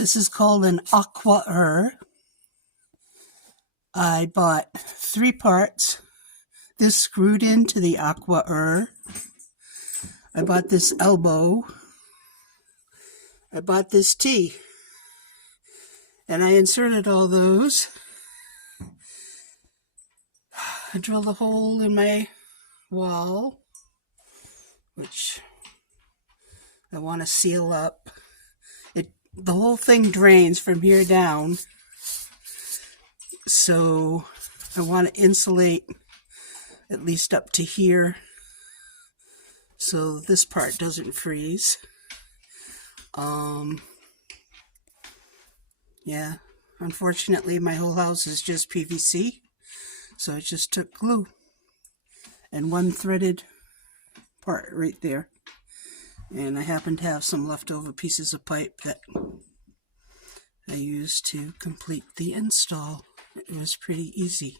This is called an TOPHR. I bought 3 parts. This screwed into the TOPHR. I bought this elbow. I bought this T. And I inserted all those. I drilled a hole in my wall, which I want to seal up. The whole thing drains from here down, so I want to insulate at least up to here so this part doesn't freeze. Yeah, unfortunately my whole house is just PVC, so I just took glue and one threaded part right there. And I happen to have some leftover pieces of pipe that I used to complete the install. It was pretty easy.